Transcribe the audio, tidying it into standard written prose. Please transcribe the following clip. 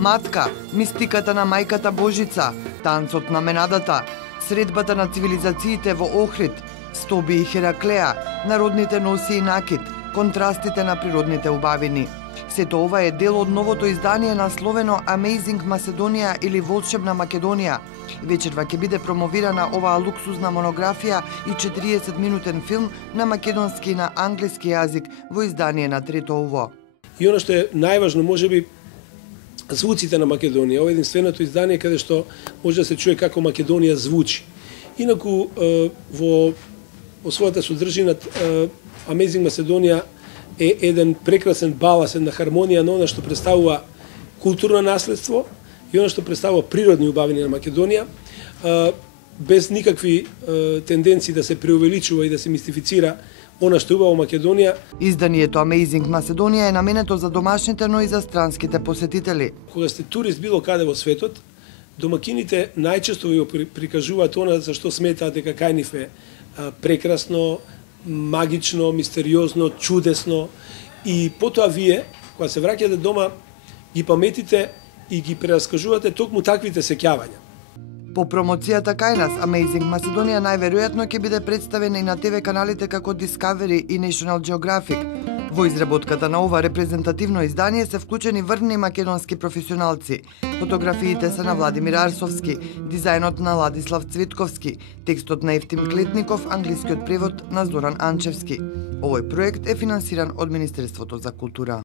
Матка, мистиката на мајката Божица, танцот на Менадата, средбата на цивилизациите во Охрид, Стоби и Хераклеа, народните носи и накид, контрастите на природните убавини. Сето ова е дел од новото издание насловено Amazing Macedonia или Волшебна Македонија. Вечерва ќе биде промовирана оваа луксузна монографија и 40-минутен филм на македонски и на англиски јазик во издание на Трето уво. И оно што е најважно, можеби звуците на Македонија. Ова е единственото издание каде што може да се чуе како Македонија звучи. Инаку во својата содржина Amazing Macedonia е еден прекрасен баланс, една хармонија на она што представува културно наследство и она што представува природни убавини на Македонија, без никакви тенденции да се преувеличува и да се мистифицира она што е убаво Македонија. Изданието Amazing Macedonia е наменето за домашните, но и за странските посетители. Кога сте турист било каде во светот, домакините најчесто ви прикажуваат она за што сметаат дека кај нив е прекрасно, магично, мистериозно, чудесно, и потоа вие, кога се враќате дома, ги паметите и ги прераскажувате токму таквите сеќавања. По промоцијата кај нас, Amazing Macedonia најверојатно ќе биде представена и на ТВ каналите како Discovery и National Geographic. Во изработката на ова репрезентативно издание се вклучени врвни македонски професионалци. Фотографиите се на Владимир Арсовски, дизајнот на Ладислав Цветковски, текстот на Евтим Клетников, англискиот превод на Зоран Анчевски. Овој проект е финансиран од Министерството за култура.